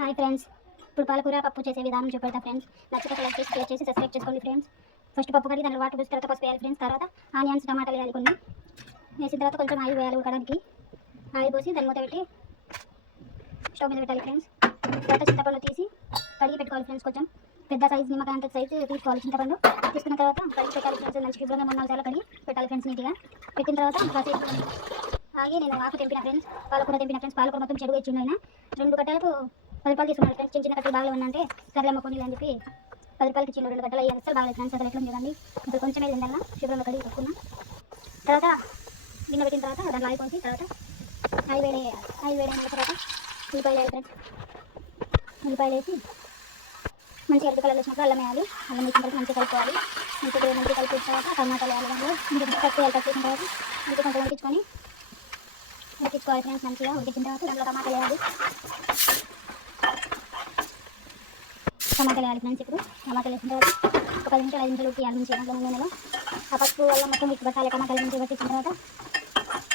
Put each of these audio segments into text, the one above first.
Hi friends, ఇప్పుడు పాలకూర పప్పు చేసే విధానం చూపెడతా ఫ్రెండ్స్. నచ్చితే లైక్ చేసి షేర్ చేసి సబ్స్క్రైబ్ చేసుకోండి ఫ్రెండ్స్. ఫస్ట్ పప్పు కడిగి దాంట్లో వాటర్ పోసి తర్వాత పసుపు వేయాలి ఫ్రెండ్స్. తర్వాత ఆనియన్స్ టమాటాలు వేయాలి కొన్ని. వేసిన తర్వాత కొంచెం ఆయిల్ వేయాలి ఉడకడానికి. ఆయిల్ పోసి దాని మూత పెట్టి స్టవ్ మీద పెట్టాలి ఫ్రెండ్స్. తర్వాత చింతపండు తీసి కడిగి పెట్టుకోవాలి ఫ్రెండ్స్. కొంచెం పెద్ద సైజు నిమ్మకాయ అంత సైజు తీసుకోవాలి చింతపండు. తీసుకున్న తర్వాత కడిగి పెట్టాలి ఫ్రెండ్స్. మంచి శుభ్రంగా 3-4 సార్లు కడిగి పెట్టాలి ఫ్రెండ్స్ నీట్గా. పెట్టిన తర్వాత కాసేపు ఆగి నేను ఆకు తెంపిన ఫ్రెండ్స్. పాలకూర తెంపిన ఫ్రెండ్స్. పాలకూర మొత్తం చెరువు ఇచ్చిండు ఆయన. 2 కట్టలకు 10 రూపాయలు తీసుకున్నాడు ఫ్రెండ్స్. చిన్న కట్టలు బాగా ఉన్నాయంటే సర్లేమ్మ కొన్ని అని చెప్పి 10 రూపాయలకి ఇచ్చిండు. 2 కట్టలు అయ్యాలి అసలు బాగా ఫ్రెండ్స్. అసలు ఎట్లా చూడండి. ఇప్పుడు కొంచెం వెళ్ళిందల్లా శుభ్రంగా కడిగి పెట్టుకున్నాం. తర్వాత గిన్నె పెట్టిన తర్వాత దాంట్లో ఆయిల్ పోసి తర్వాత ఆయిల్ వేడైన తర్వాత ఉల్లిపాయలు వేయాలి ఫ్రెండ్స్. ఉల్లిపాయలు వేసి మంచిగా ఎరుపు కలర్ వచ్చినప్పుడు అల్లం వేయాలి. అల్లం వేసిన తర్వాత మంచిగా కలుపుకోవాలి. మంచిగా కలిపిన తర్వాత టమాటాలు వేయాలి. దాంట్లో కట్ చేసిన తర్వాత మంచిగా కొంచెం ఉడికించుకోవాలి ఫ్రెండ్స్. మంచిగా ఉడికించిన తర్వాత దాంట్లో టమాటాలు వేయాలి ఫ్రెండ్స్. ఇప్పుడు టమాటాలు వేసిన తర్వాత ఒక 10 నిమిషాలు 5 నిమిషాలు ఉడికియాలి మంచిగా దాంట్లో నూనెలో. ఆ పసుపు వల్ల మొత్తం ఉడికి పట్టాలి. టమాటాలు మంచిగా పట్టించిన తర్వాత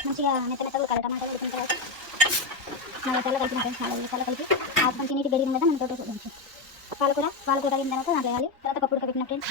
మంచిగా మెత్త ఉడకాలి. టమాటాలు ఉడికిన తర్వాత 4 సార్లు కలిపిన ఫ్రెండ్స్. 4 సార్లు కలిపి ఆ మంచి నీటి గడిగిన కదా మన తోట మంచి పాలకూర తగిన తర్వాత దాంట్లో వేయాలి. తర్వాత పప్పు ఉడకబెట్టిన ఫ్రెండ్స్.